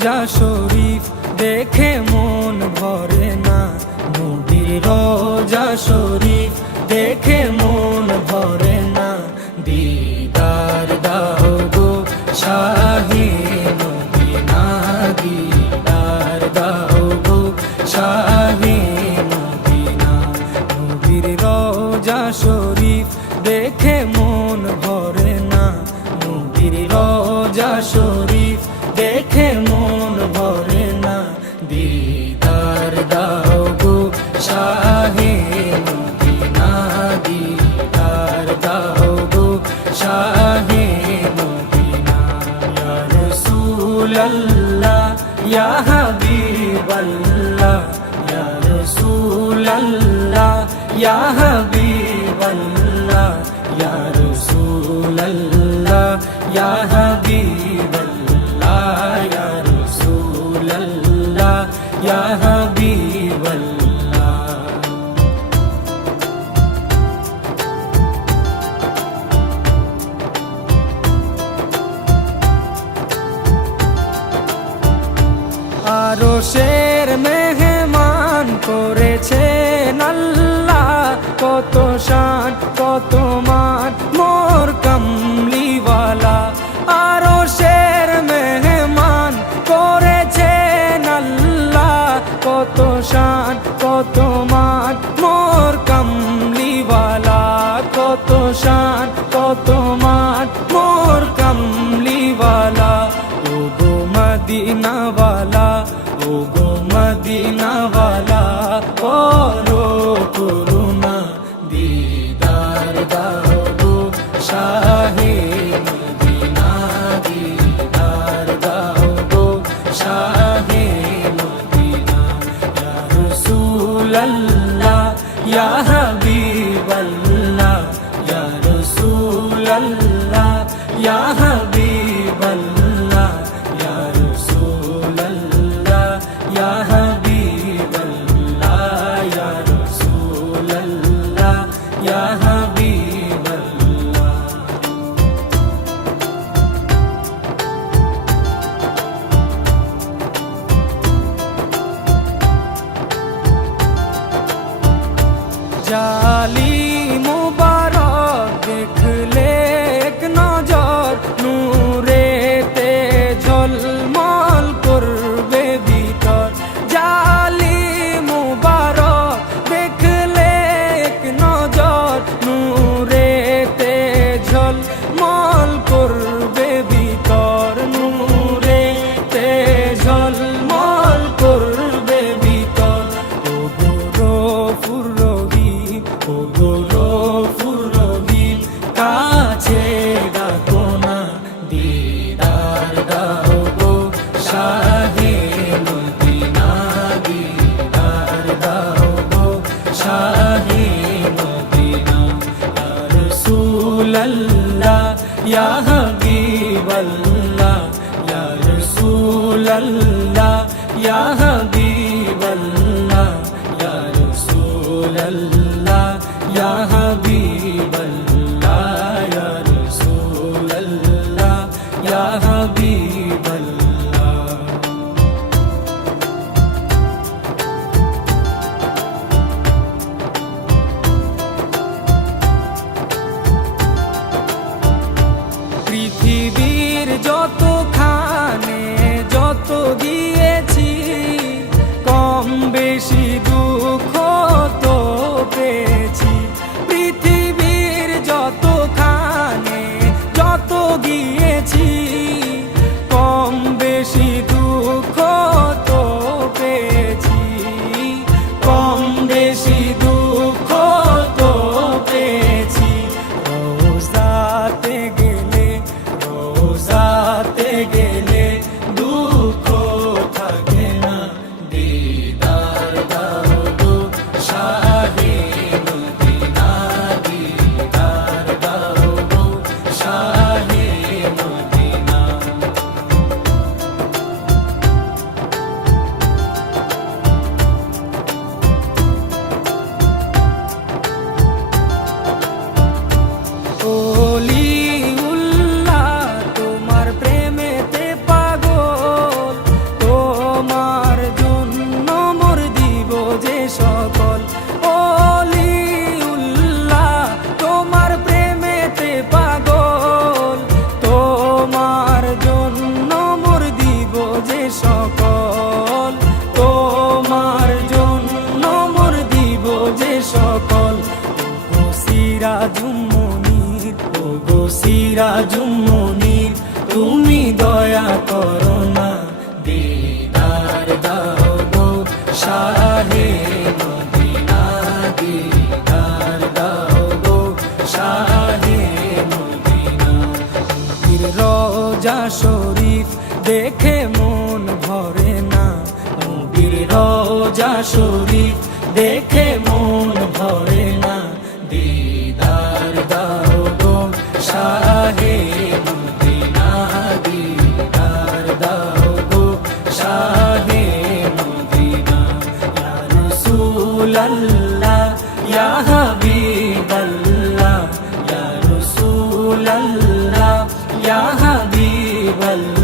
রোজা শরীফ দেখে মন ভরে না, নবীর রোজা শরীফ দেখে মন ভরে না। দিদার দাও গো শাহে মদিনা, দিদার দাও গো শাহে মদিনা। নবীর রোজা শরীফ দেখে মন ভরে না, নবীর রোজা শরীফ দেখে মন ভরে না। দিদার দাও গো শাহে মদিনা, দিদার দাও গো শাহে মদিনা। ইয়া রাসূলাল্লাহ ইয়া হাবিবাল্লাহ, ইয়া রাসূলাল্লাহ ইয়া হাবিবাল্লাহ, ইয়া রাসূলাল্লাহ ইয়া হাবিবাল্লাহ, ইয়া রাসূলাল্লাহ ইয়া হাবিবাল্লাহ। আরশের মেহমান করেছেন আল্লাহ, কত শান কত মান মোর কামলিওয়ালা। আরশের মেহমান করেছেন আল্লাহ, কত শান কত মান মোর কামলিওয়ালা, কত শান কত মান মোর কামলিওয়ালা। ও গো মদিনাওয়ালা, ও গো মদিনাওয়ালা, করো করুণা, দিদার দাও গো শাহে মদিনা, দিদার দাও গো শাহে মদিনা। ইয়া রাসূলাল্লাহ ইয়া হাবিবাল্লাহ, ইয়া রাসূলাল্লাহ ইয়া হাবিবাল্লাহ, ইয়া রাসূলাল্লাহ ইয়া হাবিবাল্লাহ, ইয়া রাসূলাল্লাহ ইয়া হাবিবাল্লাহ। জালি মুবারক দেখলে এক নজর, নূরেতে ঝলমল করবে ভিতর। জালি মুবারক দেখলে এক নজর, নূরেতে ঝলমল করবে ভিতর, নূরেতে ঝলমল করবে ভিতর। ও গো গফুর রহিম, ও গো গফুর রহিম, কাছে ডাকো না, দিদার দাও গো শাহে মদিনা, দিদার দাও গো শাহে মদিনা। ইয়া রাসূলাল্লাহ ইয়া হাবিবাল্লাহ, ইয়া রাসূলাল্লাহ ইয়া হাবিবাল্লাহ, ইয়া রাসূলাল্লাহ ইয়া হাবিবাল্লাহ, ইয়া রাসূলাল্লাহ ইয়া হাবিবাল্লাহ। পৃথিবীর যতখানে যত দিয়েছি, দেখে মন ভরে না, নবীর রওজা শরীফ দেখে মন ভরে না। দিদার দাও গো শাহে মদিনা, দিদার দাও গো শাহে মদিনা। ইয়া রাসূলাল্লাহ ইয়া হাবিবাল্লাহ, ইয়া রাসূলাল্লাহ ইয়া হাবিবাল্লাহ।